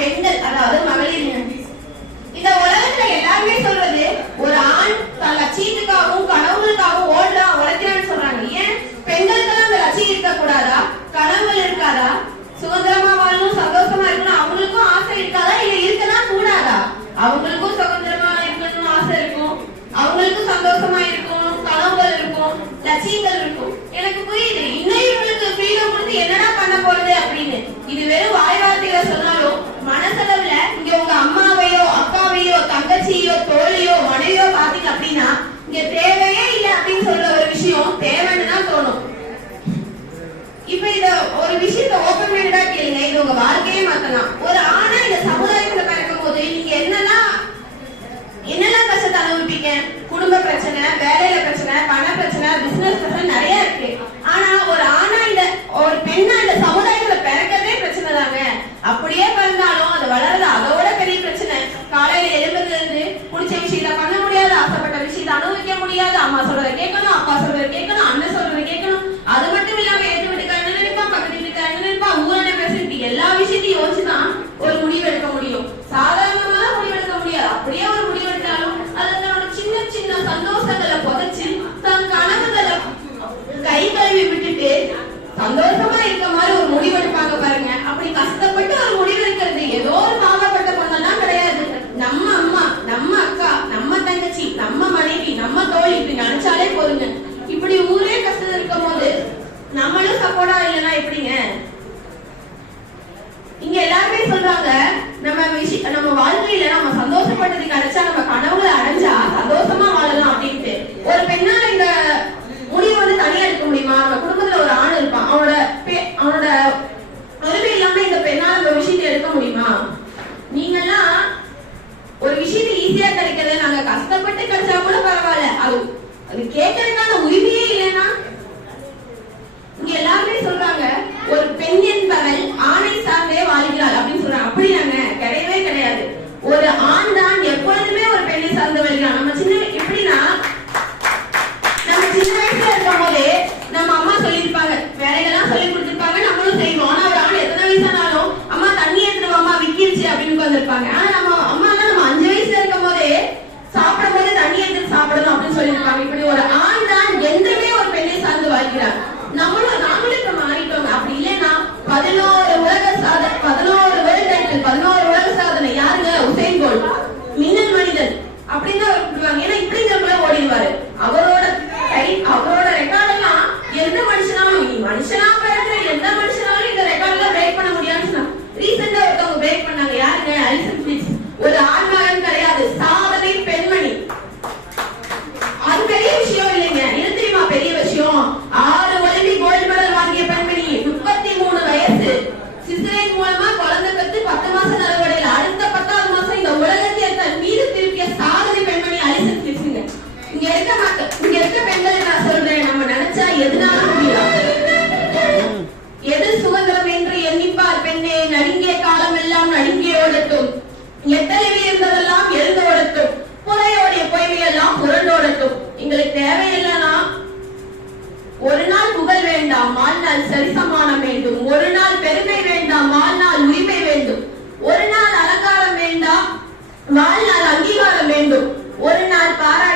பெண்கள், அதாவது மகளிர். இந்த உலகத்துல எல்லாருமே சொல்றது ஒரு ஆண் தன் லட்சியத்துக்காகவும் கனவுகளுக்காகவும் ஓடுறான் உழைக்கிறான்னு சொல்றாங்க. ஏன் பெண்களுக்கெல்லாம் அந்த லட்சியம் இருக்க கூடாதா? கனவுகள் இருக்காதா? சுதந்திரமா வாழணும், சந்தோஷமா இருக்கணும், அவங்களுக்கும் ஆசை இருக்காதா? இல்ல இருக்கதான் கூடாதா? அவங்களுக்கும் சுதந்திரமா இருக்கணும்னு ஆசை இருக்கும், அவங்களுக்கும் சந்தோஷமா இருக்கும், கனவுகள் இருக்கும், லட்சியங்கள் இருக்கும். எனக்கு புரியுது. இன்னும் இவங்களுக்கு ஃப்ரீடம் கொடுத்து என்னடா பண்ண போறது அப்படின்னு. இது வெறும் வாய் வார்த்தையில சொன்னாலும் மனசளவுல இங்க உங்க அம்மாவையோ அக்காவையோ தங்கச்சியோ தோழியோ மனைவியோ பாத்தீங்க அப்படின்னா இங்க தேவையே இல்லை அப்படின்னு சொல்ற ஒரு விஷயம் தேவைன்னு தான் தோணும். இப்ப இத ஒரு விஷயத்த ஓபன் மைண்டா கேளுங்க, இது உங்க வாழ்க்கையே மாத்தலாம். ஒரு ஆணா இந்த சமுதாயத்துல பிறக்கும் போது நீங்க என்னெல்லாம் கஷ்டத்தை அனுபவிப்பீங்க. குடும்ப பிரச்சனை, வேலையில பிரச்சனை, பண பிரச்சனை, பிசினஸ் பிரச்சனை நிறைய இருக்கு. ஆனா ஒரு ஆணா இந்த ஒரு பெண்ணா இந்த சமுதாயத்துல பிறக்கவே பிரச்சனை தாங்க. அப்படியே பிறந்தாலும் அது வளர்றது அதோட பெரிய பிரச்சனை. காலையில எழுபதுல இருந்து பிடிச்ச விஷயத்த பண்ண முடியாது, ஆசைப்பட்ட விஷயத்த அனுபவிக்க முடியாது, அம்மா சொல்றதை கேட்கணும், அப்பா சொல்றதை கேட்கணும், அண்ணன் சொல்றதை கேட்கணும். அது மட்டும் இல்லாம எதிர்த்து வீட்டுக்காரன் என்ன நினைப்பான், பக்கத்து வீட்டுக்காரன் என்ன நினைப்பான், ஊர் என்ன பேசிட்டு எல்லா விஷயத்தையும் யோசிச்சுதான் ஒரு முடிவு எடுக்க முடியும். சாதாரணமா முடிவெடுக்க முடியாது. அப்படியே ஒரு முடிவெடுத்தாலும் அது தன்னோட சின்ன சின்ன சந்தோஷங்களை புதைச்சு தன் கனவுகளை கை கழுவி விட்டுட்டு சந்தோஷமா இருக்க மாதிரி ஒரு முடிவெடுப்பாங்க பாருங்க. அப்படி கஷ்டப்பட்டு ஒரு முடிவெடுக்கிறது ஏதோ ஒரு பாவப்பட்ட பொண்ணெல்லாம் கிடையாது. நம்ம அம்மா, நம்ம அக்கா, நம்ம தங்கச்சி, நம்ம மனைவி, நம்ம தோழி இப்படி நினைச்சாலே போதுங்க. இப்படி ஊரே கஷ்டம் இருக்கும் போது நம்மளும் சப்போர்ட்டா இல்லைன்னா எப்படிங்க? இங்க எல்லாருமே சொல்றாங்க நம்ம வாழ்க்கையில நம்ம சந்தோஷப்பட்டது கிடைச்சா, நம்ம கனவுகளை அடைஞ்சா சந்தோஷமா வாழலாம் அப்படின்ட்டு. ஒரு பெண்ணால இந்த முடிவு வந்து தனியா எடுக்க முடியுமா? நம்ம குடும்பத்துல ஒரு ஆண் இருப்பான், அவனோட உரிமை இல்லாம இந்த பெண்ணால இந்த விஷயத்தை எடுக்க முடியுமா? நீங்கெல்லாம் ஒரு விஷயத்தை ஈஸியா கிடைக்கிறது, நாங்க கஷ்டப்பட்டு கிடைச்சா கூட பரவாயில்ல, அது கேட்கறதுக்கான உரிமையே இல்லைன்னா. இங்க எல்லாருமே சொல்றாங்க ஒரு பெண் என்பவள் ஆணை சார்ந்தே வாழ்கிறாள் அப்படின்னு சொல்றாங்க. அப்படியாங்க? கிடையவே கிடையாது. ஒரு ஆண் தான் எப்பொழுதுமே ஒரு பெண்ணை சார்ந்து வாழ்கிறான். நம்ம சின்ன வயசுல இருக்கும் போதே நம்ம அம்மா சொல்லியிருப்பாங்க, வேலைகள்லாம் சொல்லி கொடுத்திருப்பாங்க, நம்மளும் செய்வோம். ஆனா ஒரு ஆண் எத்தனை வயசானாலும் அம்மா தண்ணி எடுத்துருவாமா விக்கிருச்சு அப்படின்னு வந்திருப்பாங்க. ஆனா நம்ம அம்மா எல்லாம் நம்ம 5 வயசுல இருக்கும் போதே சாப்பிடும் போது தண்ணி எடுத்து சாப்பிடணும் அப்படின்னு சொல்லியிருப்பாங்க. இப்படி ஒரு ஆண் தான் என்றுமே ஒரு பெண்ணை சார்ந்து வாழ்கிறார். நாங்களும் இப்ப மாறிட்டோங்க. அப்படி இல்லைன்னா 11 உலக சாதனை யாருங்க? உசேன் போல்ட், மின்னல் மனிதன் அப்படின்னு தான் கூப்பிடுவாங்க. ஏன்னா இப்படிங்கிற ஓடிடுவாரு. அவரோட ரெக்கார்ட் எல்லாம் எந்த மனுஷனாலும், மனுஷனா பிறகு எந்த மனுஷனாலும் இந்த ரெக்கார்ட் எல்லாம் பிரேக் பண்ண முடியாதுன்னு ரீசெண்டா ஒருத்தவங்க பிரேக் பண்ணாங்க. யாருங்க? அலிசன் பீல்ட்ஸ். ஒரு ஆண்மகன் கிடையாது, சாதனை பெண்மணி. அது பெரிய விஷயம் இல்லைங்க. இது தெரியுமா பெரிய விஷயம்? 6 ஒலிம்பிக் கோல்டு மெடல் வாங்கிய பெண்மணி, 33 வயசு, சிசேரியன் மூலமா குழந்தை பெற்று 10 மாசம் நலவடையில அடுத்த 10வது மாசம் இந்த உலகத்தை தன் மீது திருப்பிய சாதனை பெண்மணி அலிசன் பீல்ட்ஸ்ங்க. இங்க இருக்க பெண்களை நான் சொல்றேன், நம்ம நினைச்சா எதுனாலும் முடியும். எது சுதந்திரம் என்று எண்ணிப்பார் பெண்ணே, நடுங்கிய காலம் எல்லாம் நடுங்கிய ஓடட்டும், எத்தலைவி இருந்ததெல்லாம் எழுந்து ஓடட்டும், புறையோடைய பொய்மையெல்லாம் புரண்டோடட்டும். எங்களுக்கு தேவையில்லைன்னா ஒரு நாள் புகழ் வேண்டாம், வாழ்நாள் சரிசமானம் வேண்டும். ஒரு நாள் பெருமை வேண்டாம், வாழ்நாள் உரிமை வேண்டும். ஒரு நாள் அலங்காரம் வேண்டாம், வாழ்நாள் அங்கீகாரம் வேண்டும். ஒரு நாள் பாராட்டு